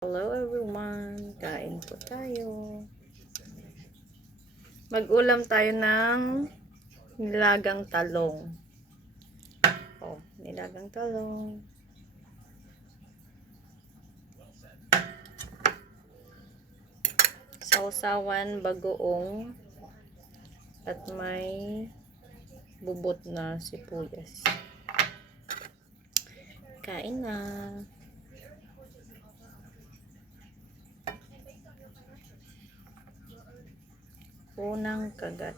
Hello everyone, kain po tayo. Mag-ulam tayo ng nilagang talong. Oh, nilagang talong. Sausawan, bagoong, at may bubot na sibuyas. Kain na. Unang kagat.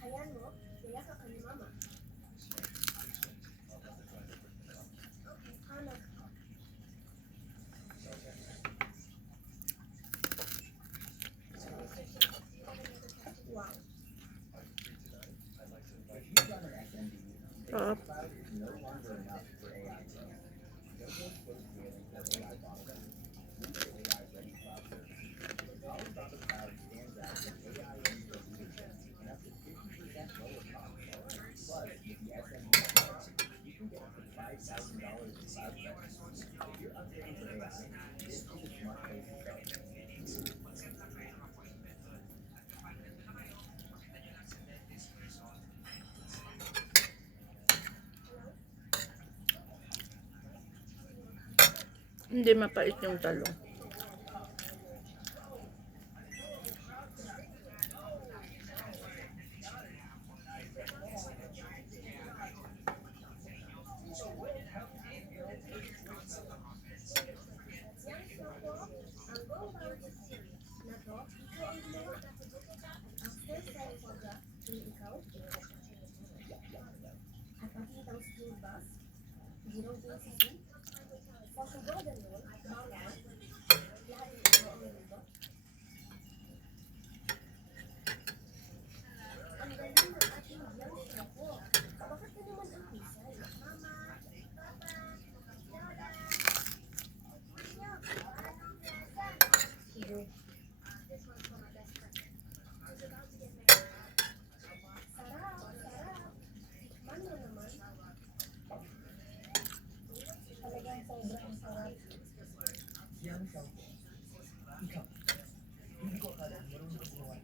Hayaan mo, kaya ka ni Mama. Ano? Wow. Up. Hindi mapait yung talong. Ang Go About It series na to, ikaw ang gumawa. After Side Cobra, kung ikaw, at makikita ang school bus, Zero JCC, sa Golden Rule, Mount lahat ng ito ang nito. Ang galing ng ating young shampoo. Bakit ka naman ang pisay? Mama, Papa, Lola. Sige. Sarap, sarap. Tikman mo naman. Talagang sobrang sarap. Yang shampoo. Ikaw. Hindi ko akala marunong ka gumawa.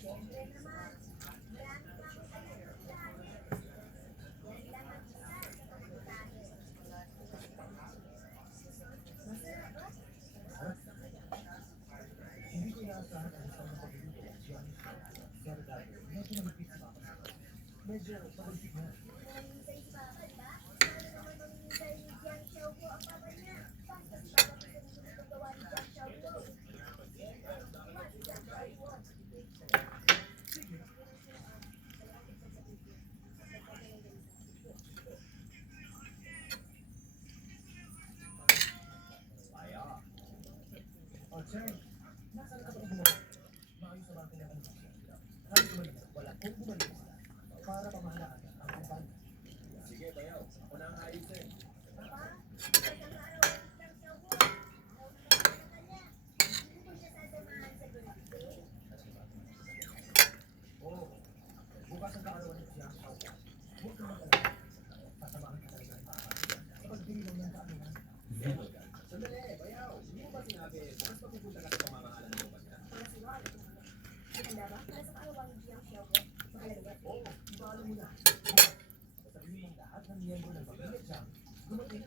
Siyempre naman. Marami pa akong pagkakitahe. Yan lang ang isa sa pagkakitahe. Masarap ba? Hindi ko inaasahan ang isang mapagluluto at yan. Pero dati, medyo malipit sa mga. Medyo malipit na. Nangingisay si Papa, diba? Sana naman mangingisay ni Jiang Xiaobo ang papa niya. Basta si Papa kasi nito gawa ni Jiang Xiaobo. Siyempre, gawa ni Jiang Xiaobo. Aya. O, Cheng. Nasaan ka ba gumawa? Maayos na ba ang kanyang ano? Kahit bumalik, wala kong bumalik sila. Para pamahalaan ang kumpanya. Sige, bayaw. Ako na ang ayusin. Papa, isang araw ang Jiang Xiaobo. Ayaw na naman sa kanya. Hindi ko siya sasamahan sa birthday. Oo. Bukas ang kaarawan ni Jiang Shaobo. Huwag kang mag-alala. Sasamahan ka talaga ng papa. Kapag binilang ng kaamingan. Sandali, bayaw. Hindi mo ba sinabi, bukas papupunta ka sa pamamahalan ng kumpanya? Para sa iyo, handa ba? Para sa araw ang Jiang Xiaobo. Mahalaga ba? Oo, ipaalam mo na. Sasabihin mong lahat ng miyembro ng pamilya Jiang, dumating